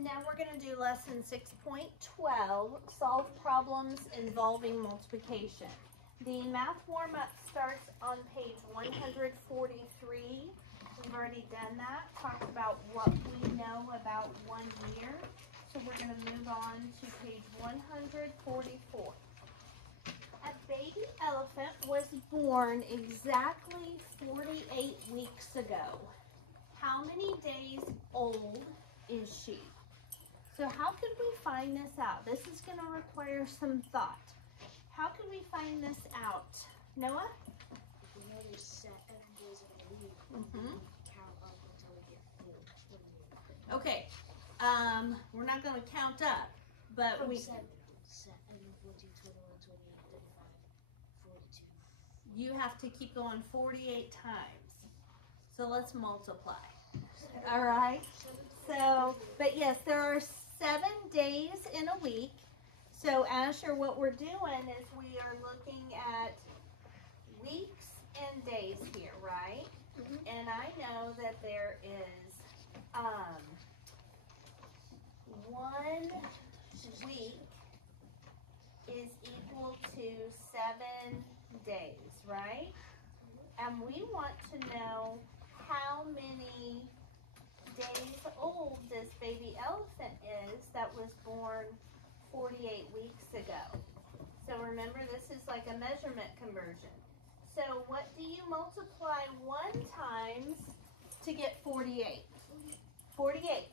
And now we're going to do lesson 6.12, solve problems involving multiplication. The math warm-up starts on page 143. We've already done that, talked about what we know about 1 year. So we're going to move on to page 144. A baby elephant was born exactly 48 weeks ago. How many days old is she? So how could we find this out? This is going to require some thought. How could we find this out? Noah? We know there's 7 days in a week. Count up until we get 4. Okay. We're not going to count up, but From we... 7, 14, 21, 28, 35, 42. You have to keep going 48 times. So let's multiply. All right. So, but yes, there are 7 days in a week. So Asher, what we're doing is we are looking at weeks and days here, right? And I know that there is 1 week is equal to 7 days, right? And we want to know how many days old this baby elephant is that was born 48 weeks ago. So remember, this is like a measurement conversion. So what do you multiply 1 times to get 48? 48.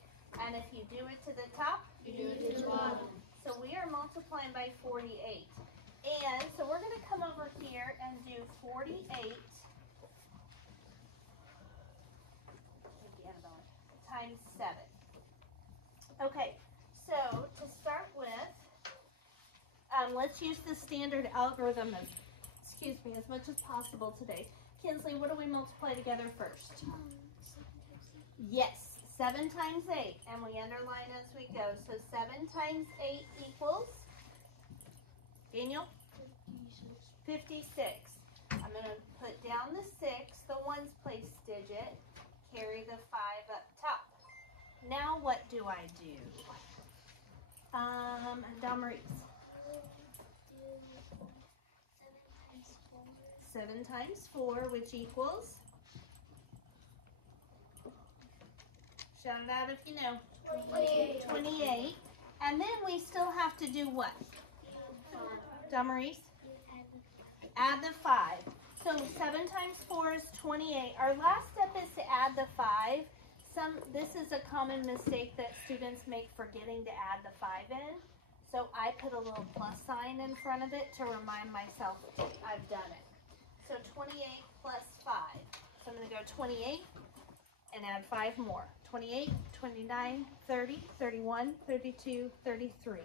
And if you do it to the top, You do it to the bottom. so we are multiplying by 48. And so we're going to come over here and do 48 times 7. Okay, so to start with, let's use the standard algorithm as much as possible today. Kinsley, what do we multiply together first? 7 times 8. Yes, 7 times 8, and we underline as we go. So 7 times 8 equals, Daniel? 56. I'm going to put down the 6, the ones place digit, carry the 5 up top. Now what do I do? Damaris. 7 times 4, which equals? Shout it out if you know. 28. 28. And then we still have to do what? Damaris? Add the 5. So 7 times 4 is 28. Our last step is to add the 5. This is a common mistake that students make, forgetting to add the 5 in. So I put a little plus sign in front of it to remind myself I've done it. So 28 plus 5. So I'm going to go 28 and add 5 more. 28, 29, 30, 31, 32, 33.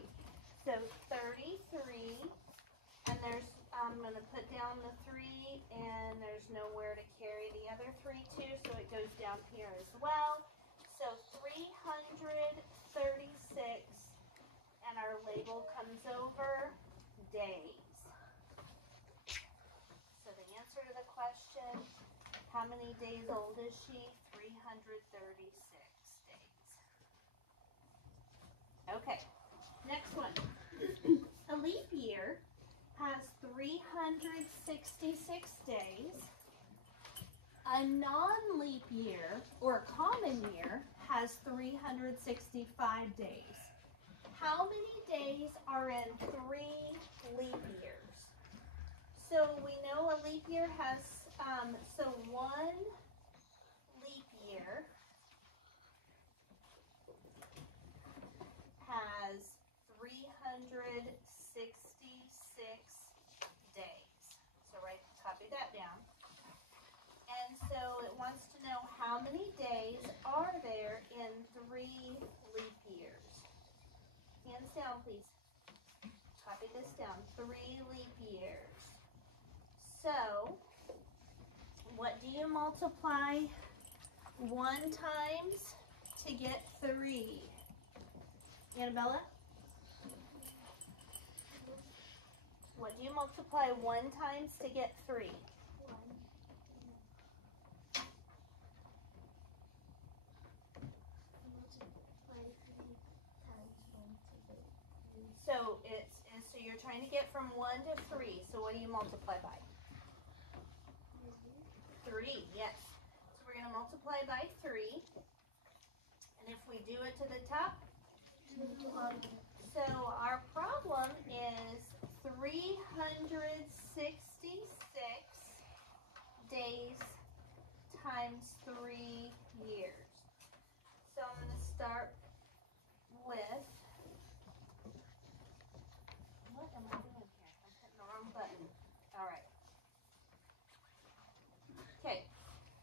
So 33, and there's, I'm going to put down the 3, and there's nowhere to carry the other 3 to, so it goes down here as well. So 336, and our label comes over days. So the answer to the question, how many days old is she? 336 days. Okay, next one. A leap year has 366 days. A non-leap year, or a common year, has 365 days. How many days are in 3 leap years? So we know a leap year has, so 1 leap year has 366 days. So copy that down. And so it wants to know how many days are there in 3 leap years. Hands down, please. Copy this down. 3 leap years. So, what do you multiply 1 times to get 3? Annabella? What do you multiply 1 times to get 3? 1. So so you're trying to get from 1 to 3. So what do you multiply by? 3, yes. So we're going to multiply by 3. And if we do it to the top, so our problem is 366 days times 3 years. So I'm going to start with, what am I doing here? I'm hitting the wrong button. All right. Okay,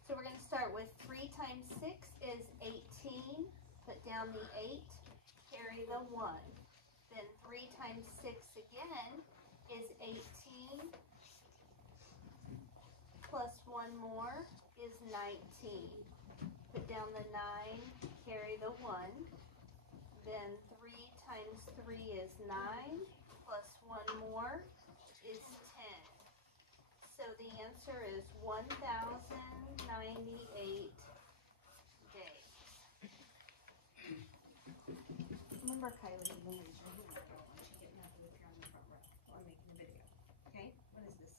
so we're going to start with 3 times 6 is 18. Put down the 8, carry the 1. Then 3 times 6 again is 18. Plus 1 more is 19. Put down the 9, carry the 1. Then 3 times 3 is 9. Plus 1 more is 10. So the answer is 1,098 days. Remember, Kylie, you can raise your hand once you get enough if you're on the front row or making a video. Okay? What is this?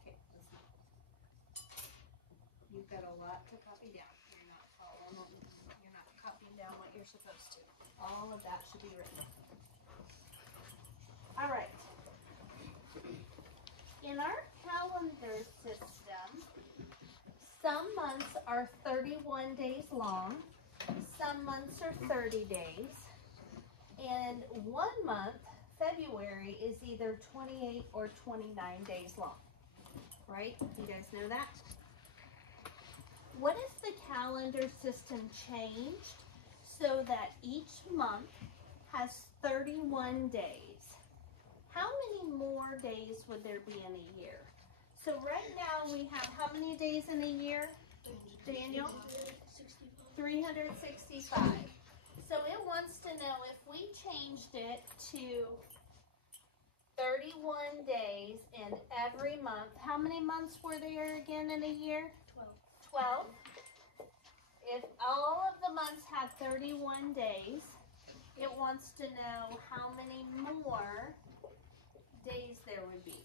Okay, let's see. You've got a lot to copy down. You're not copying down what you're supposed to. All of that should be written. All right. In our calendar system, some months are 31 days long, some months are 30 days, and 1 month, February, is either 28 or 29 days long. Right? You guys know that? What if the calendar system changed so that each month has 31 days? How many more days would there be in a year? So right now we have how many days in a year, Daniel? 365. So it wants to know if we changed it to 31 days in every month. How many months were there again in a year? 12. If all of the months had 31 days, it wants to know how many more days there would be.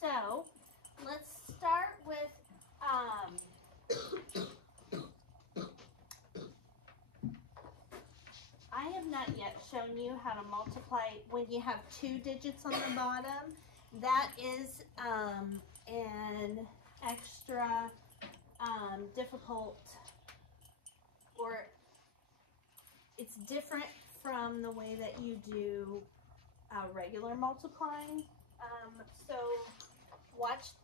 So let's start with I have not yet shown you how to multiply when you have 2 digits on the bottom. That is an extra difficult, or it's different from the way that you do regular multiplying. So watch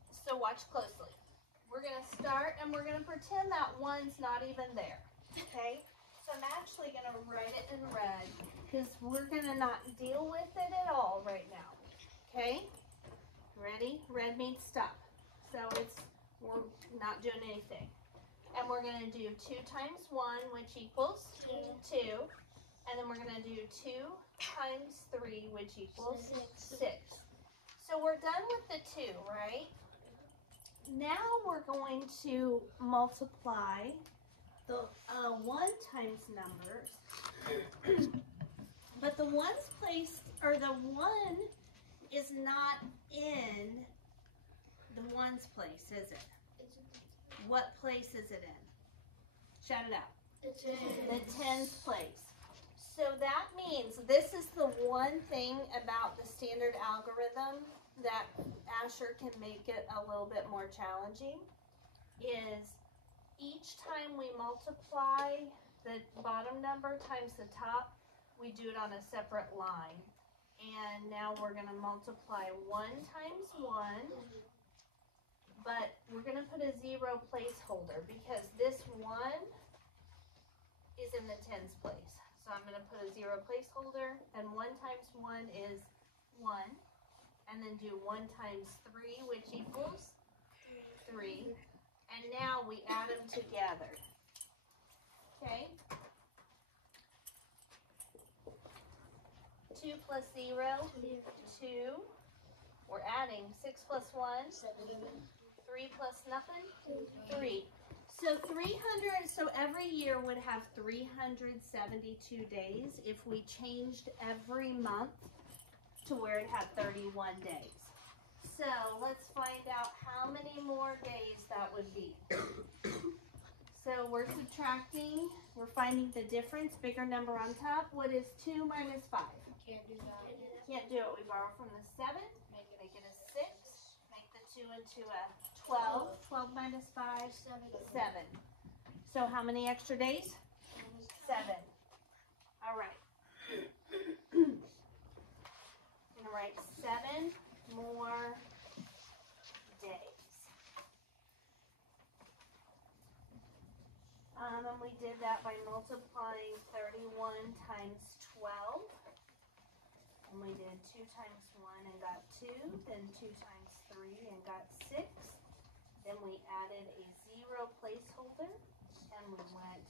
closely. We're going to start and we're going to pretend that 1's not even there. Okay? So I'm actually going to write it in red because we're going to not deal with it at all right now. Okay? Ready? Red means stop. So we're not doing anything. And we're going to do 2 times 1, which equals 2. And then we're going to do 2 times 3, which equals 6. So we're done with the 2, right? Now we're going to multiply the 1 times numbers. But the 1's placed, or the 1 is not in the 1's place, is it? What place is it in? Shout it out. The 10's place. So that means this is the one thing about the standard algorithm that Asher can make it a little bit more challenging, is each time we multiply the bottom number times the top, we do it on a separate line. And now we're going to multiply 1 times 1, but we're going to put a 0 placeholder because this 1 is in the 10's place. So I'm going to put a 0 placeholder, and 1 times 1 is 1. And then do 1 times 3, which equals 3. And now we add them together. Okay? 2 plus 0, 2. We're adding 6 plus 1, 3 plus nothing, 3. So 300, so every year would have 372 days if we changed every month to where it had 31 days. So let's find out how many more days that would be. So we're subtracting, we're finding the difference, bigger number on top. What is 2 minus 5? Can't do that. Can't do it. We borrow from the 7, make it a 6, make the 2 into a 12. 12 minus 5, 7. So how many extra days? 7. All right. I'm gonna write 7 more days. And we did that by multiplying 31 times 12. And we did 2 times 1 and got 2, then 2 times 3 and got 6. Then we added a 0 placeholder, and we went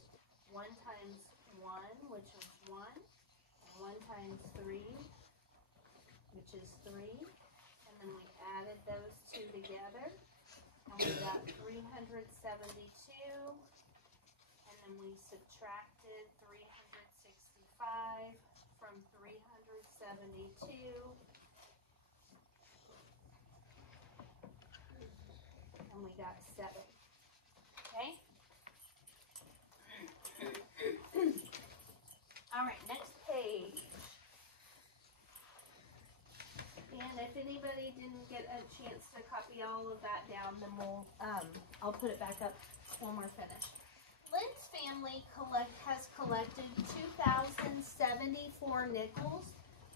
1 times 1, which was 1, and 1 times 3, which is 3. And then we added those two together, and we got 372. And then we subtracted 365 from 372. And we got 7. Okay? All right, next page. And if anybody didn't get a chance to copy all of that down, then I'll put it back up when we're finished. Lynn's family has collected 2,074 nickels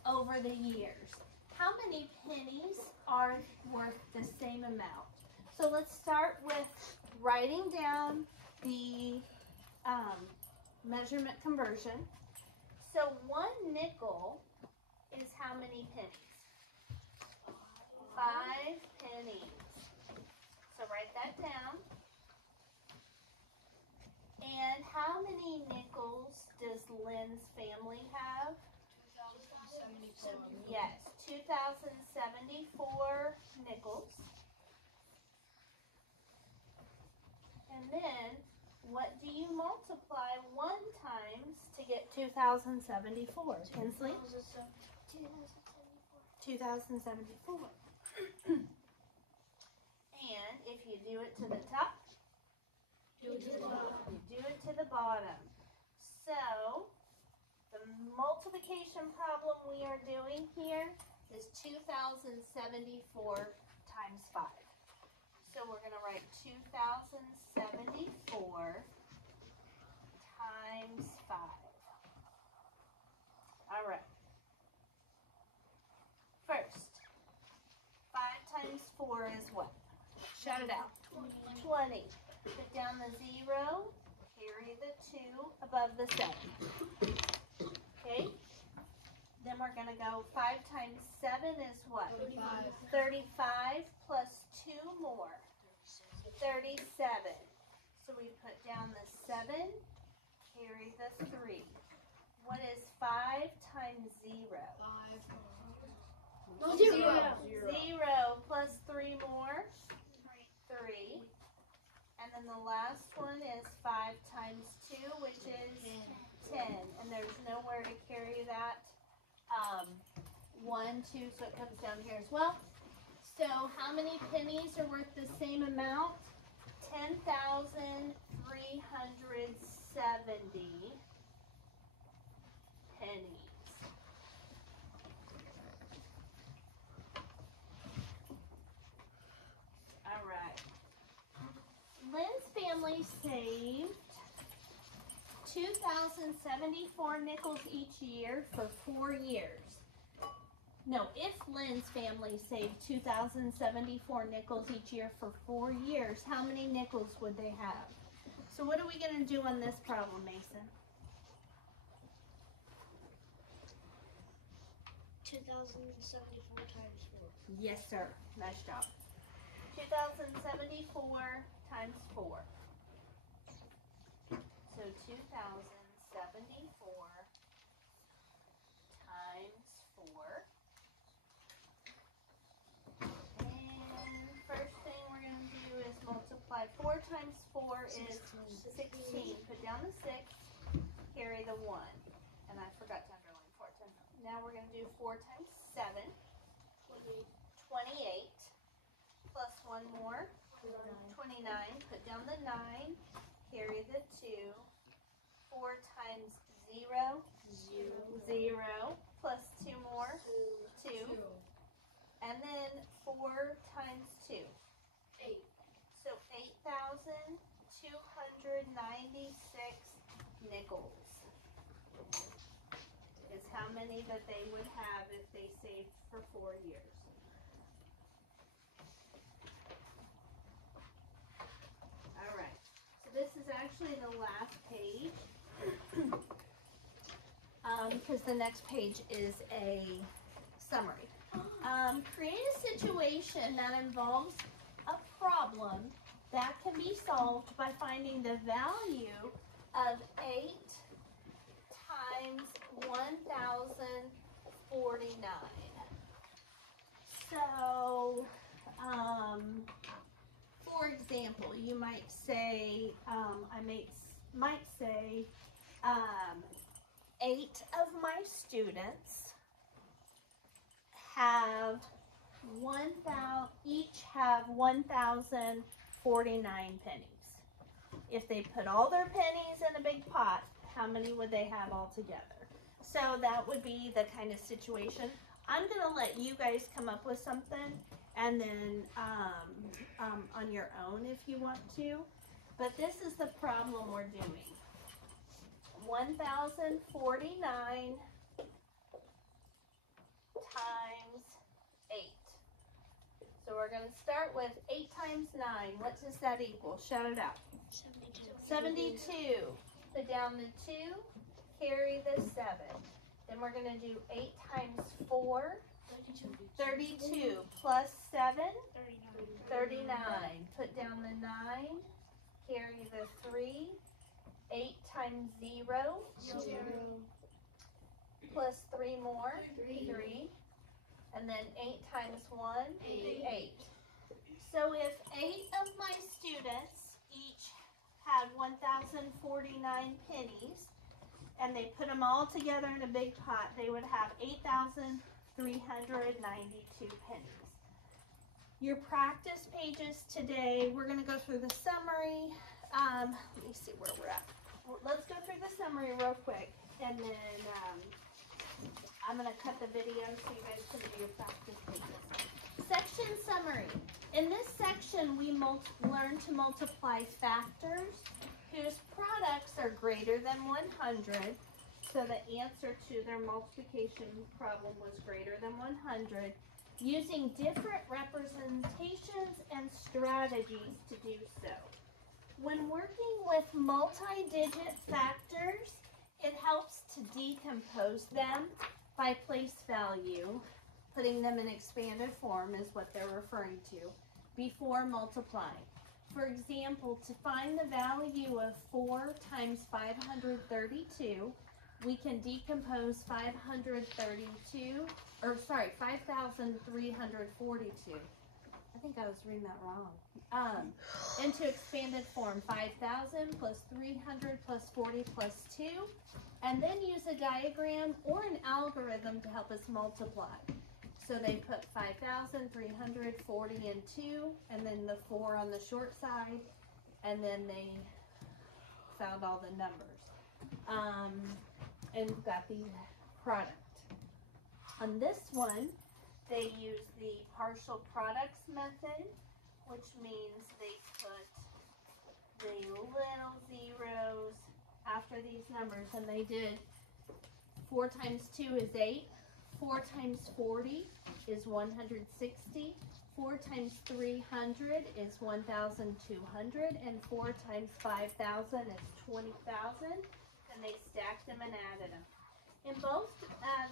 over the years. How many pennies are worth the same amount? So let's start with writing down the measurement conversion. So 1 nickel is how many pennies? 5 pennies. So write that down. And how many nickels does Lynn's family have? 2,074. Yes, 2,074 nickels. And then, what do you multiply 1 times to get 2,074? Kinsley? 2,074. And if you do it to the top, you do it to the bottom. So, the multiplication problem we are doing here is 2,074 times 5. So we're going to write 2,074 times 5. All right. First, 5 times 4 is what? Shout it out. 20. Put down the 0, carry the 2 above the 7. Okay? Then we're going to go 5 times 7 is what? 35. 35 plus 2 more. 37. So we put down the 7, carry the 3. What is 5 times 0? 5. 0 plus 3 more. 3. And then the last one is 5 times 2, which is 10. And there's nowhere to carry that 1, 2, so it comes down here as well. So how many pennies are worth the same amount? 10,370 pennies. All right. Lynn's family saved 2,074 nickels each year for 4 years. No, if Lynn's family saved 2,074 nickels each year for 4 years, how many nickels would they have? So what are we going to do on this problem, Mason? 2,074 times 4. Yes, sir. Nice job. 2,074 times 4. So 2,074 times 4. And first thing we're going to do is multiply 4 times 4 is 16. Put down the 6, carry the 1. And I forgot to underline 4. Now we're going to do 4 times 7. 28. Plus 1 more. 29. Put down the 9. Carry the 2. 4 times 0. 0. Plus 2 more. 2. And then 4 times 2. 8. So 8,296 nickels is how many that they would have if they saved for 4 years. All right. So this is actually the last page because the next page is a summary. Create a situation that involves a problem that can be solved by finding the value of 8 times 1,049. So, for example, you might say, I might say, 8 of my students have each have 1,049 pennies. If they put all their pennies in a big pot, how many would they have all together? So that would be the kind of situation. I'm going to let you guys come up with something and then on your own if you want to. But this is the problem we're doing. 1,049 times 8. So we're going to start with 8 times 9. What does that equal? Shout it out. 72. Put down the 2, carry the 7. Then we're going to do 8 times 4. 32 plus 7. 39. Put down the 9, carry the 3. 8 times 0. 0. Plus 3 more. 3. And then 8 times 1, 8. So if 8 of my students each had 1,049 pennies, and they put them all together in a big pot, they would have 8,392 pennies. Your practice pages today, we're going to go through the summary. Let me see where we're at. Let's go through the summary real quick, and then I'm going to cut the video so you guys can do your practice pages. Section summary. In this section, we learn to multiply factors whose products are greater than 100. So the answer to their multiplication problem was greater than 100, using different representations and strategies to do so. When working with multi-digit factors, it helps to decompose them by place value. Putting them in expanded form is what they're referring to, before multiplying. For example, to find the value of 4 times 532, we can decompose 5,342. I think I was reading that wrong. Into expanded form, 5,000 plus 300 plus 40 plus 2, and then use a diagram or an algorithm to help us multiply. So they put 5,340 and 2, and then the 4 on the short side, and then they found all the numbers and got the product. On this one, they use the partial products method, which means they put the little zeros after these numbers, and they did 4 times 2 is 8, 4 times 40 is 160, 4 times 300 is 1,200, and 4 times 5,000 is 20,000, and they stacked them and added them. In both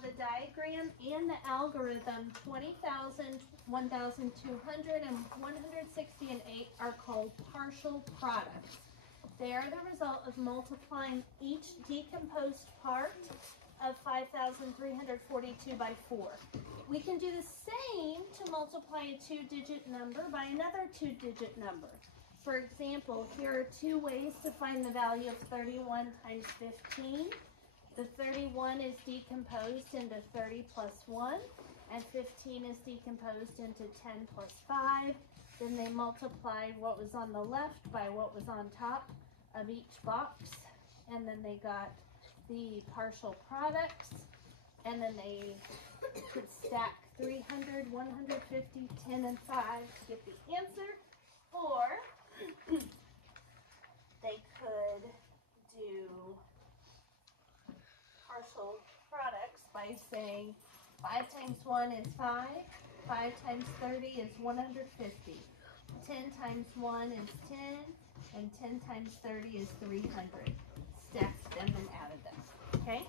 the diagram and the algorithm, 20,000, 1,200, and 160 and 8 are called partial products. They are the result of multiplying each decomposed part of 5,342 by 4. We can do the same to multiply a 2-digit number by another 2-digit number. for example, here are two ways to find the value of 31 times 15. The 31 is decomposed into 30 plus 1, and 15 is decomposed into 10 plus 5. Then they multiplied what was on the left by what was on top of each box, and then they got the partial products, and then they could stack 300, 150, 10, and 5 to get the answer, or they could do partial products by saying 5 times 1 is 5, 5 times 30 is 150, 10 times 1 is 10, and 10 times 30 is 300. Stacked them and added them, okay?